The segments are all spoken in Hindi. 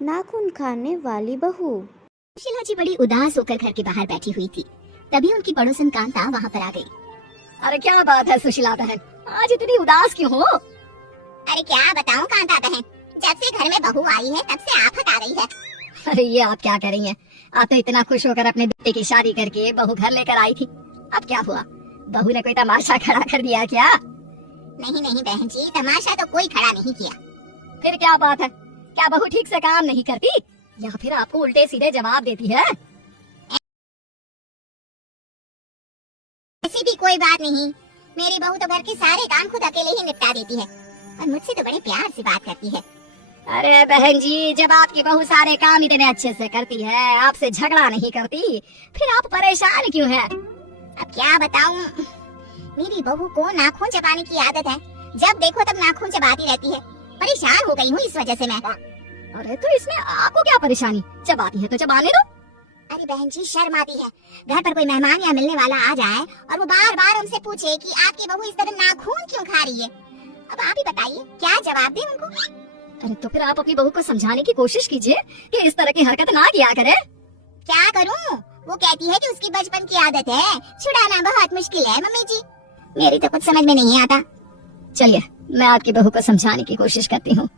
नाखून खाने वाली बहू। सुशीला जी बड़ी उदास होकर घर के बाहर बैठी हुई थी। तभी उनकी पड़ोसन कांता वहाँ पर आ गई। अरे क्या बात है सुशीला बहन, आज इतनी उदास क्यों हो? अरे क्या बताऊं कांता बहन, जब से घर में बहू आई है तब से आफत आ गई है। अरे ये आप क्या कर रही हैं? आप तो इतना खुश होकर अपने बेटे की शादी करके बहू घर लेकर आई थी, अब क्या हुआ? बहू ने कोई तमाशा खड़ा कर दिया क्या? नहीं नहीं बहन जी, तमाशा तो कोई खड़ा नहीं किया। फिर क्या बात है? क्या बहू ठीक से काम नहीं करती या फिर आपको उल्टे सीधे जवाब देती है? ऐसी भी कोई बात नहीं, मेरी बहू तो घर के सारे काम खुद अकेले ही निपटा देती है और मुझसे तो बड़े प्यार से बात करती है। अरे बहन जी, जब आपकी बहू सारे काम इतने अच्छे से करती है, आपसे झगड़ा नहीं करती, फिर आप परेशान क्यों हैं? अब क्या बताऊं, मेरी बहू को नाखून चबाने की आदत है। जब देखो तब नाखून चबाती रहती है। परेशान हो गई हूँ इस वजह से मैं। अरे तो इसमें आपको क्या परेशानी? चबाती है तो चबाने दो। अरे बहन जी, शर्म आती है। घर पर कोई मेहमान या मिलने वाला आ जाए और वो बार बार हमसे पूछे कि आपकी बहू इस तरह नाखून क्यों खा रही है। अब आप ही बताइए क्या जवाब दें उनको। अरे तो फिर आप अपनी बहू को समझाने की कोशिश कीजिए कि इस तरह की हरकत ना किया करे। क्या करूं? वो कहती है कि उसकी बचपन की आदत है, छुड़ाना बहुत मुश्किल है मम्मी जी। मेरी तो कुछ समझ में नहीं आता। चलिए मैं आपकी बहू को समझाने की कोशिश करती हूँ।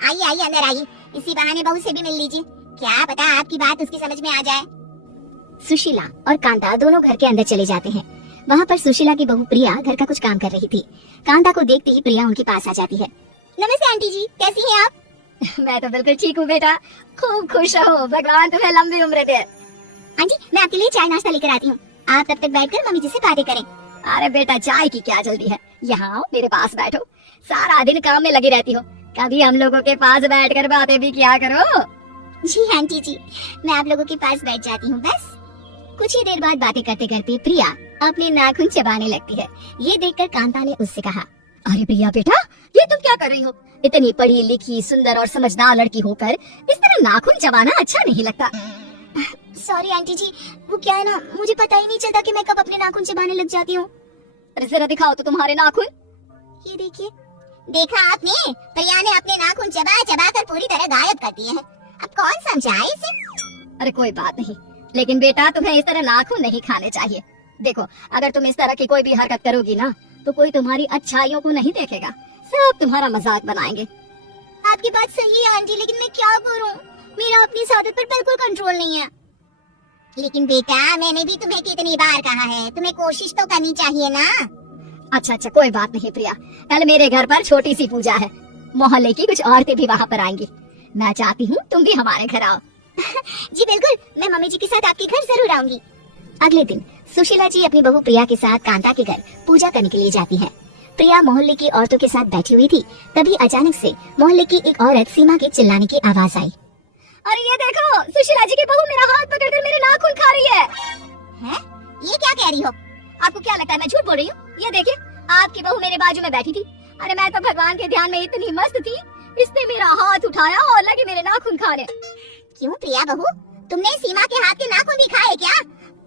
आइए आइए अंदर आइए, इसी बहाने बहू से भी मिल लीजिए, क्या पता आपकी बात उसकी समझ में आ जाए। सुशीला और कांता दोनों घर के अंदर चले जाते हैं। वहाँ पर सुशीला की बहू प्रिया घर का कुछ काम कर रही थी। कांता को देखते ही प्रिया उनके पास आ जाती है। नमस्ते आंटी जी, कैसी हैं आप? मैं तो बिल्कुल ठीक हूँ बेटा, खूब खुश रहो, भगवान तुम्हें लंबी उम्र दे। आंटी मैं आपके लिए चाय नाश्ता लेकर आती हूँ, आप तब तक बैठकर मम्मी जी से बातें करें। अरे बेटा चाय की क्या जल्दी है, यहाँ आओ मेरे पास बैठो। सारा दिन काम में लगी रहती हो, कभी हम लोगों के पास बैठकर बातें भी किया करो। जी आंटी जी, मैं आप लोगों के पास बैठ जाती हूँ बस। कुछ ही देर बाद बातें करते करते प्रिया अपने नाखून चबाने लगती है। ये देखकर कांता ने उससे कहा, अरे प्रिया बेटा, ये तुम क्या कर रही हो? इतनी पढ़ी लिखी सुंदर और समझदार लड़की होकर इस तरह नाखून चबाना अच्छा नहीं लगता। सॉरी आंटी जी, वो क्या है ना, मुझे पता ही नहीं चलता कि मैं कब अपने नाखून चबाने लग जाती हूँ। अरे जरा दिखाओ तो तुम्हारे नाखून। ये देखिए। देखा आपने, प्रिया ने अपने नाखून चबा चबा कर पूरी तरह गायब कर दिए हैं। अब कौन समझाए इसे? अरे कोई बात नहीं, लेकिन बेटा तुम्हें इस तरह नाखून नहीं खाने चाहिए। देखो अगर तुम इस तरह की कोई भी हरकत करोगी ना तो कोई तुम्हारी अच्छाइयों को नहीं देखेगा, सब तुम्हारा मजाक बनाएंगे। आपकी बात सही है आंटी, लेकिन मैं क्या करूं? मेरा अपनी इस आदत पर बिल्कुल कंट्रोल नहीं है। लेकिन बेटा मैंने भी तुम्हें कितनी बार कहा है, तुम्हें कोशिश तो करनी चाहिए ना। अच्छा अच्छा कोई बात नहीं प्रिया, कल मेरे घर पर छोटी सी पूजा है, मोहल्ले की कुछ औरतें भी वहाँ पर आएंगी। मैं चाहती हूँ तुम भी हमारे घर आओ। जी बिल्कुल, मैं मम्मी जी के साथ आपके घर जरूर आऊंगी। अगले दिन सुशीला जी अपनी बहू प्रिया के साथ कांता के घर पूजा करने के लिए जाती है। प्रिया मोहल्ले की औरतों के साथ बैठी हुई थी, तभी अचानक से मोहल्ले की एक औरत सीमा के चिल्लाने की आवाज आई। अरे ये देखो, सुशीला जी की बहू मेरा हाथ पकड़कर मेरे नाखून खा रही है। हैं? ये क्या कह रही हो? आपको क्या लगता है मैं झूठ बोल रही हूँ? ये देखिए आपकी बहू मेरे बाजू में बैठी थी। अरे मैं तो भगवान के ध्यान में इतनी मस्त थी, इसने मेरा हाथ उठाया और लगे मेरे नाखून खाने। क्यों प्रिया बहू, तुमने सीमा के हाथ के नाखून भी खाए क्या?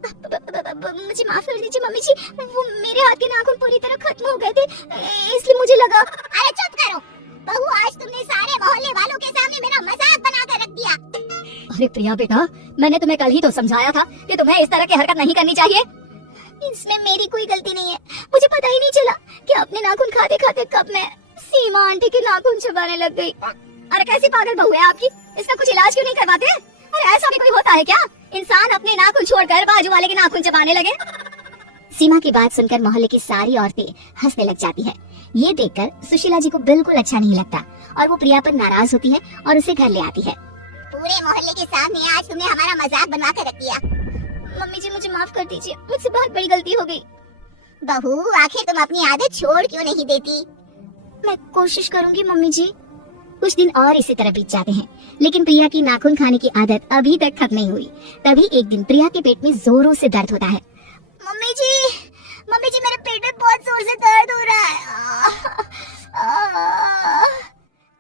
मुझे माफ कर दीजिए मम्मी जी, वो मेरे हाथ के नाखून पूरी तरह खत्म हो गए थे, इसलिए मुझे लगा। अरे चुप करो बहू, आज तुमने सारे मोहल्ले वालों के सामने मेरा मजाक बना कर रख दिया। अरे प्रिया बेटा, मैंने तुम्हें कल ही तो समझाया था कि तुम्हें इस तरह की हरकत नहीं करनी चाहिए। इसमें मेरी कोई गलती नहीं है, मुझे पता ही नहीं चला कि अपने नाखून खाते खाते कब मैं सीमा आंटी के नाखून चबाने लग गई। अरे कैसी पागल बहू है आपकी, इसका कुछ इलाज क्यों नहीं करवाते? अरे ऐसा भी कोई होता है क्या, इंसान अपने नाखून छोड़कर बाजू वाले के नाखून चबाने लगे? सीमा की बात सुनकर मोहल्ले की सारी औरतें हंसने लग जाती है। ये देखकर सुशीला जी को बिल्कुल अच्छा नहीं लगता और वो प्रिया पर नाराज होती है और उसे घर ले आती है। पूरे मोहल्ले के सामने आज तुमने हमारा मजाक बनवा कर रख दिया। मम्मी जी मुझे माफ कर दीजिए, मुझसे बहुत बड़ी गलती हो गई। बहू आखिर तुम अपनी आदत छोड़ क्यों नहीं देती? मैं कोशिश करूंगी मम्मी जी। कुछ दिन और इसी तरह बीत जाते हैं, लेकिन प्रिया की नाखून खाने की आदत अभी तक खत्म नहीं हुई। तभी एक दिन प्रिया के पेट में जोरों से दर्द होता है। मम्मी जी मेरे पेट में बहुत जोर से दर्द हो रहा है।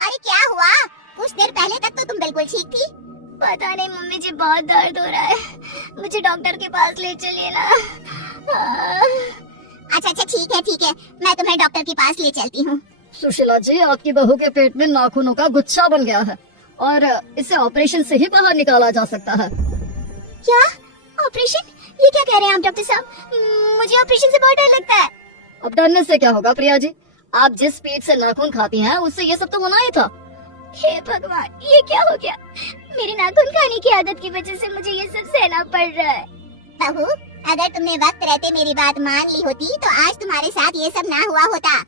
अरे क्या हुआ? कुछ देर पहले तक तो तुम बिल्कुल ठीक थी। पता नहीं मम्मी जी, बहुत दर्द हो रहा है, मुझे डॉक्टर के पास ले चलिए ना। अच्छा ठीक है, मैं तुम्हें डॉक्टर के पास ले चलती हूँ। सुशीला जी, आपकी बहू के पेट में नाखूनों का गुच्छा बन गया है और इसे ऑपरेशन से ही बाहर निकाला जा सकता है। क्या ऑपरेशन? ये क्या कह रहे हैं आप डॉक्टर साहब? मुझे ऑपरेशन से बहुत डर लगता है। अब डरने से क्या होगा प्रिया जी, आप जिस स्पीड से नाखून खाती हैं उससे ये सब तो होना ही था। हे भगवान, ये क्या हो गया? मेरे नाखून खाने की आदत की वजह से मुझे ये सब सहना पड़ रहा है। बहू, अगर तुमने वक्त रहते मेरी बात मान ली होती तो आज तुम्हारे साथ ये सब ना हुआ होता।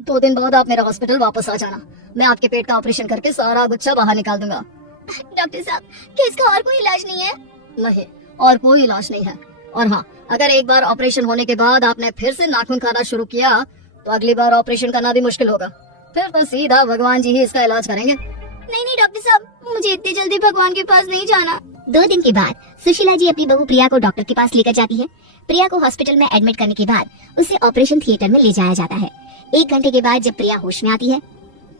2 दिन बाद आप मेरा हॉस्पिटल वापस आ जाना, मैं आपके पेट का ऑपरेशन करके सारा गुच्छा बाहर निकाल दूंगा। डॉक्टर साहब, क्या इसका और कोई इलाज नहीं है? नहीं, और कोई इलाज नहीं है। और हाँ, अगर एक बार ऑपरेशन होने के बाद आपने फिर से नाखून खाना शुरू किया तो अगली बार ऑपरेशन करना भी मुश्किल होगा। फिर तो सीधा भगवान जी ही इसका इलाज करेंगे। नहीं डॉक्टर साहब, मुझे इतनी जल्दी भगवान के पास नहीं जाना। 2 दिन के बाद सुशीला जी अपनी बहू प्रिया को डॉक्टर के पास लेकर जाती है। प्रिया को हॉस्पिटल में एडमिट करने के बाद उसे ऑपरेशन थिएटर में ले जाया जाता है। 1 घंटे के बाद जब प्रिया होश में आती है,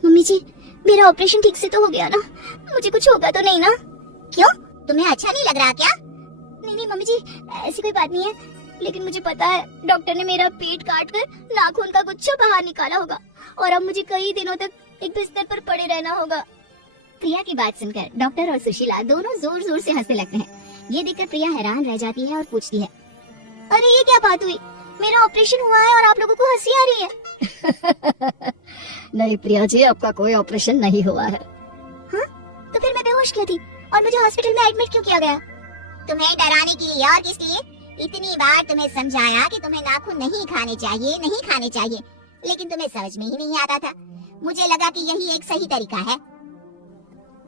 मम्मी जी, मेरा ऑपरेशन ठीक से तो हो गया ना? मुझे कुछ होगा तो नहीं ना? क्यों, तुम्हें अच्छा नहीं लग रहा क्या? नहीं मम्मी जी, ऐसी कोई बात नहीं है, लेकिन मुझे पता है डॉक्टर ने मेरा पेट काट कर नाखून का गुच्छा बाहर निकाला होगा और अब मुझे कई दिनों तक एक बिस्तर पर पड़े रहना होगा। प्रिया की बात सुनकर डॉक्टर और सुशीला दोनों जोर जोर से हंसने लगते हैं। ये देखकर प्रिया हैरान रह जाती है और पूछती है, अरे ये क्या बात हुई? मेरा ऑपरेशन हुआ है और आप लोगों को हंसी आ रही है। नहीं प्रिया जी, आपका कोई ऑपरेशन नहीं हुआ है। हाँ? तो फिर मैं बेहोश क्यों थी और मुझे हॉस्पिटल में एडमिट क्यों किया गया? तुम्हें डराने के लिए और किस लिए? इतनी बार तुम्हें समझाया कि तुम्हें नाखून नहीं खाने चाहिए, लेकिन तुम्हें समझ में ही नहीं आता था। मुझे लगा कि यही एक सही तरीका है।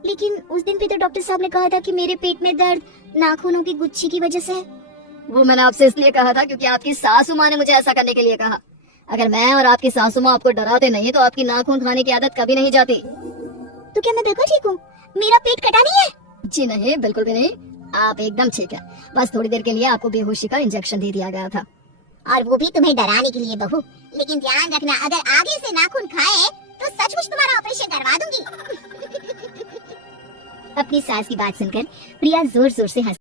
लेकिन उस दिन भी तो डॉक्टर साहब ने कहा था कि मेरे पेट में दर्द नाखूनों की गुच्छी की वजह से है। वो मैंने आपसे इसलिए कहा था क्योंकि आपकी सासू माँ ने मुझे ऐसा करने के लिए कहा। अगर मैं और आपकी सासू माँ आपको डराते नहीं तो आपकी नाखून खाने की आदत कभी नहीं जाती। तो क्या मैं बिल्कुल ठीक हूँ? मेरा पेट कटा नहीं है? जी नहीं, बिल्कुल भी नहीं, आप एकदम ठीक है। बस थोड़ी देर के लिए आपको बेहोशी का इंजेक्शन दे दिया गया था, और वो भी तुम्हें डराने के लिए बहू। लेकिन ध्यान रखना, अगर आगे से नाखून खाए तो सचमुच तुम्हारा ऑपरेशन करवा दूंगी। अपनी सास की बात सुनकर प्रिया जोर जोर से हंस